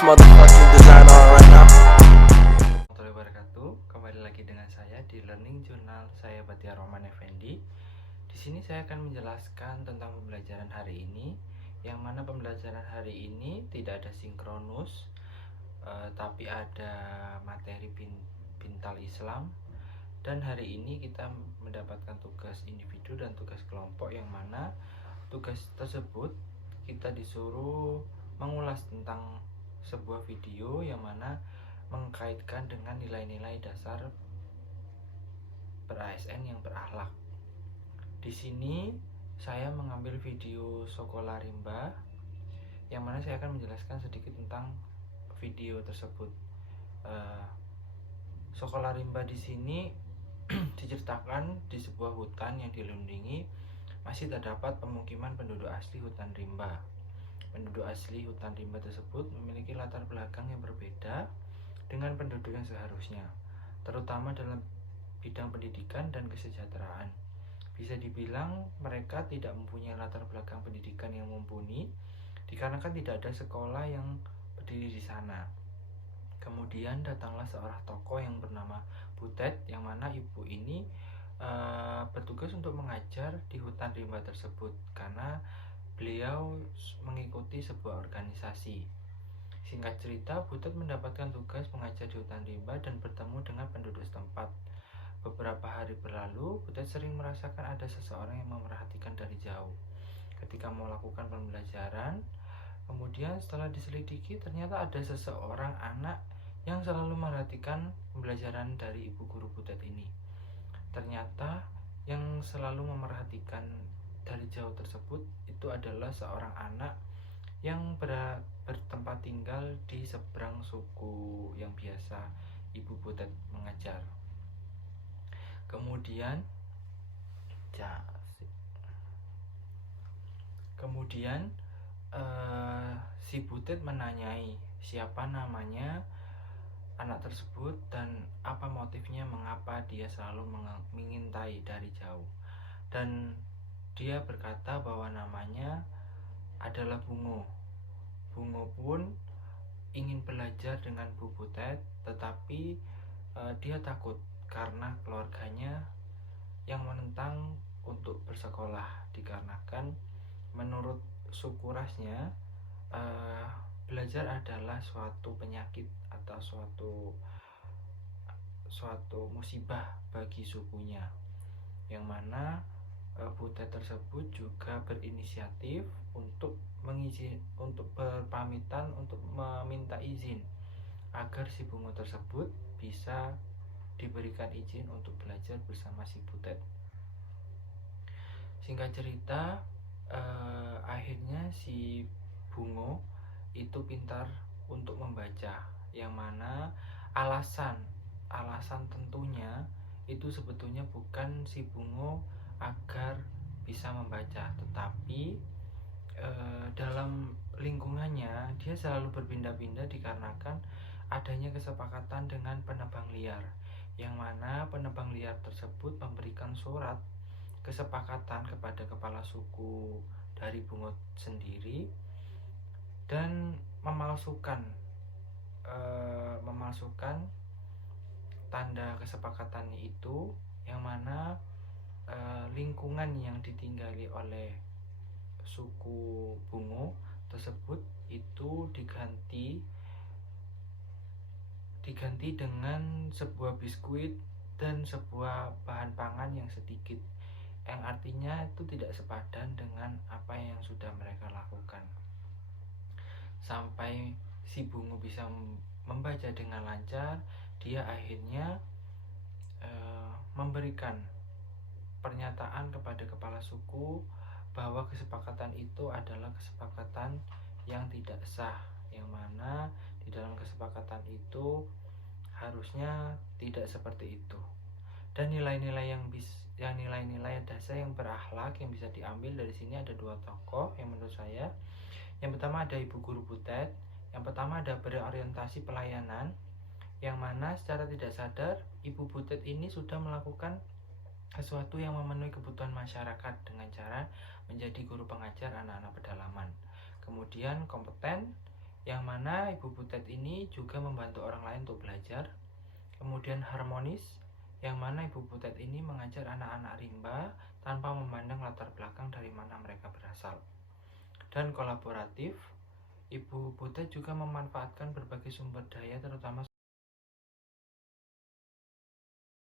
this motherfucking design on right now. Warahmatullahi wabarakatuh. Kembali lagi dengan saya di Learning Journal. Saya Batia Roman Effendi. Di sini saya akan menjelaskan tentang pembelajaran hari ini, yang mana pembelajaran hari ini tidak ada sinkronus, tapi ada materi bintal Islam. Dan hari ini kita mendapatkan tugas individu dan tugas kelompok, yang mana tugas tersebut kita disuruh mengulas tentang sebuah video yang mana mengkaitkan dengan nilai-nilai dasar ber-ASN yang berakhlak. Di sini saya mengambil video Sekolah Rimba, yang mana saya akan menjelaskan sedikit tentang video tersebut. Sekolah Rimba di sini diceritakan di sebuah hutan yang dilindungi masih terdapat pemukiman penduduk asli hutan rimba. Penduduk asli hutan rimba tersebut memiliki latar belakang yang berbeda dengan penduduk yang seharusnya, terutama dalam bidang pendidikan dan kesejahteraan. Bisa dibilang mereka tidak mempunyai latar belakang pendidikan yang mumpuni, dikarenakan tidak ada sekolah yang berdiri di sana. Kemudian datanglah seorang tokoh yang bernama Butet, yang mana ibu ini bertugas untuk mengajar di hutan rimba tersebut karena beliau mengikuti sebuah organisasi. Singkat cerita, Butet mendapatkan tugas mengajar di hutan rimba dan bertemu dengan penduduk setempat. Beberapa hari berlalu, Butet sering merasakan ada seseorang yang memerhatikan dari jauh. Ketika melakukan pembelajaran, kemudian setelah diselidiki, ternyata ada seseorang anak yang selalu memperhatikan pembelajaran dari ibu guru Butet ini. Ternyata yang selalu memerhatikan dari jauh tersebut itu adalah seorang anak yang bertempat tinggal di seberang suku yang biasa ibu Butet mengajar. Kemudian si Butet menanyai siapa namanya anak tersebut dan apa motifnya mengapa dia selalu mengintai dari jauh. Dan dia berkata bahwa namanya adalah Bungo. Bungo pun ingin belajar dengan Bu Butet, tetapi dia takut karena keluarganya yang menentang untuk bersekolah, dikarenakan menurut suku rasnya belajar adalah suatu penyakit atau suatu musibah bagi sukunya, yang mana Butet tersebut juga berinisiatif untuk berpamitan untuk meminta izin agar si Bungo tersebut bisa diberikan izin untuk belajar bersama si Butet. Singkat cerita, akhirnya si Bungo itu pintar untuk membaca, yang mana alasan tentunya itu sebetulnya bukan si Bungo agar bisa membaca, tetapi dalam lingkungannya dia selalu berpindah-pindah dikarenakan adanya kesepakatan dengan penebang liar, yang mana penebang liar tersebut memberikan surat kesepakatan kepada kepala suku dari Bungo sendiri dan memalsukan tanda kesepakatannya itu, yang mana lingkungan yang ditinggali oleh suku Bungo tersebut itu diganti dengan sebuah biskuit dan sebuah bahan pangan yang sedikit, yang artinya itu tidak sepadan dengan apa yang sudah mereka lakukan. Sampai si Bungo bisa membaca dengan lancar, dia akhirnya memberikan pernyataan kepada kepala suku bahwa kesepakatan itu adalah kesepakatan yang tidak sah, yang mana di dalam kesepakatan itu harusnya tidak seperti itu. Dan nilai-nilai dasar yang berakhlak yang bisa diambil dari sini ada dua tokoh yang menurut saya. Yang pertama ada Ibu Guru Butet. Yang pertama ada berorientasi pelayanan, yang mana secara tidak sadar Ibu Butet ini sudah melakukan sesuatu yang memenuhi kebutuhan masyarakat dengan cara menjadi guru pengajar anak-anak pedalaman. Kemudian kompeten, yang mana Ibu Butet ini juga membantu orang lain untuk belajar. Kemudian harmonis, yang mana Ibu Butet ini mengajar anak-anak rimba tanpa memandang latar belakang dari mana mereka berasal. Dan kolaboratif, Ibu Butet juga memanfaatkan berbagai sumber daya terutama